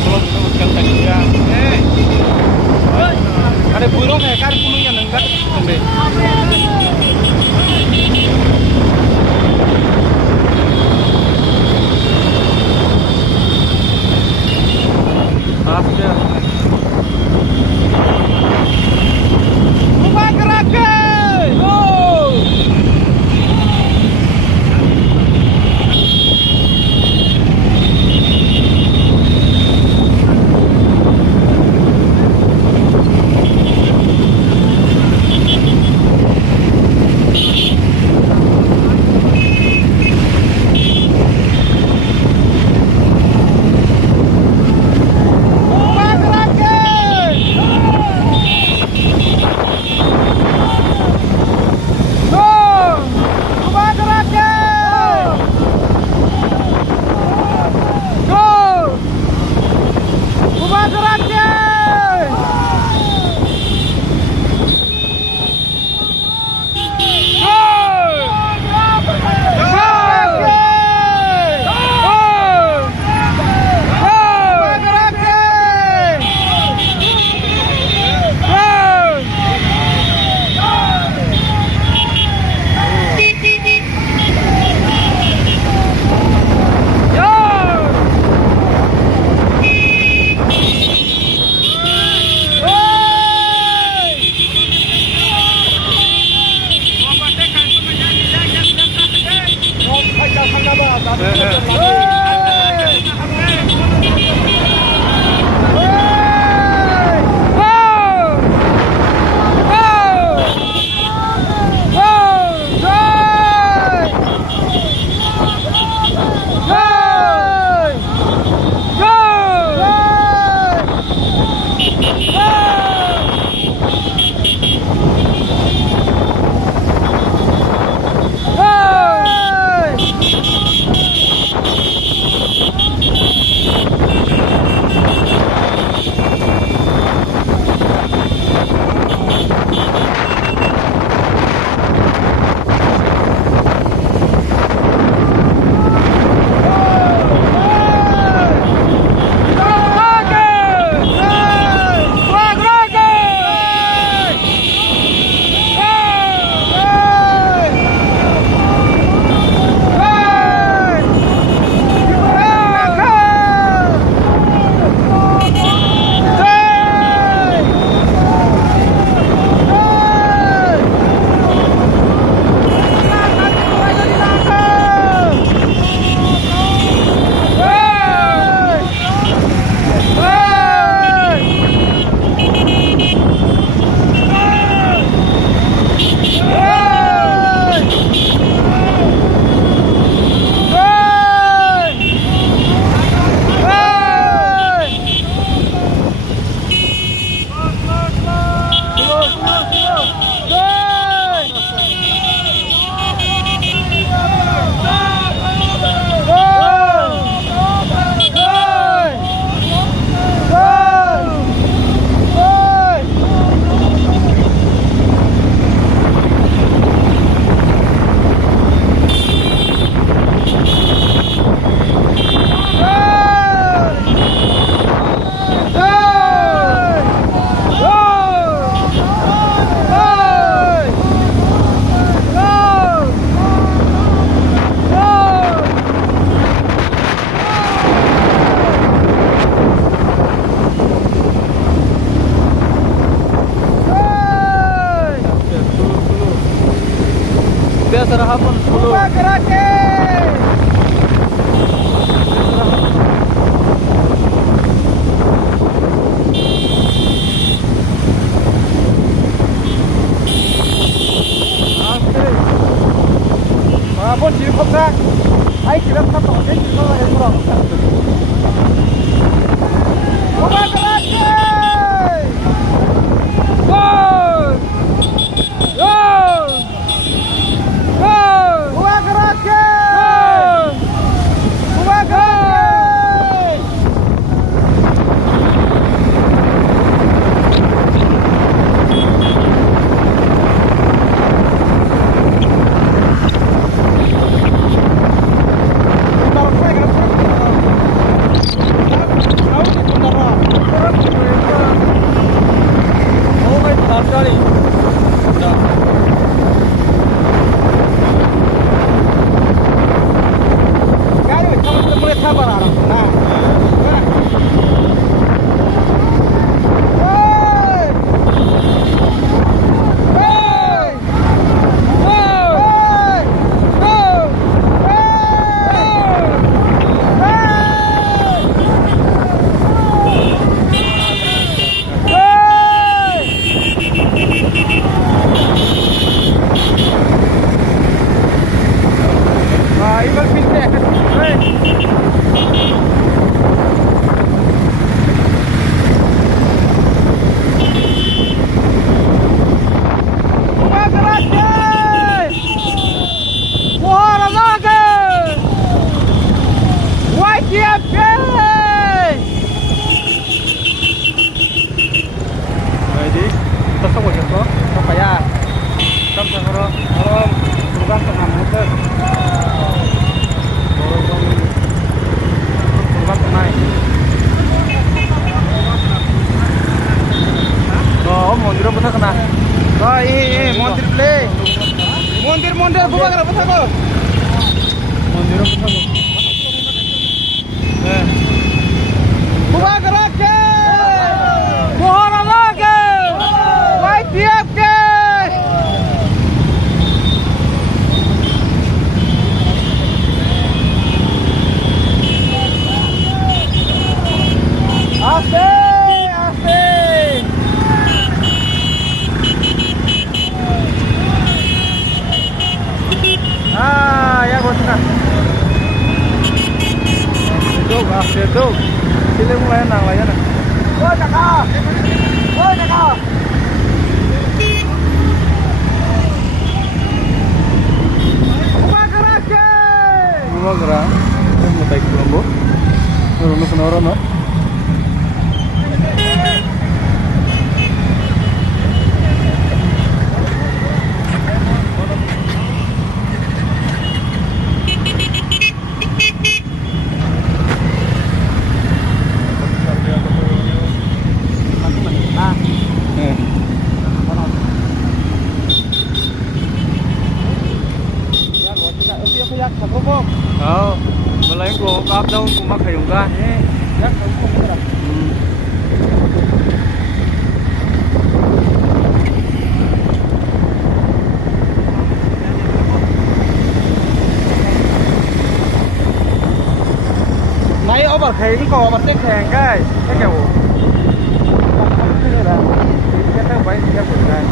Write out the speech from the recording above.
Belum disebutkan tadi ya. Ada burung ya kan punuhnya nenggak kembe. Biasa hapon 10. Gerake. Hapon diri kopsa. Ai kira ka to ke ko e pro. Oba gerake. Đây. Này. Oh, mondir apa kena? Oh, mondir play. Mondir buka apa kok? Mondir apa kok? Buka gerak ke. Mohon lagi. Baik tiap ke. Asik. Ya bos nah. Itu. Sini mulai nang lah ya nah. Woi kakak. Bunga gerak. Mau taik belum bu? Nurun senoron no. Oh, mulai gua kap daun kuma kayong ka. Yak không có đâu. Nãy ở bờ khỉ có bật tích hàng cái kiểu. Cái tao phải cái này.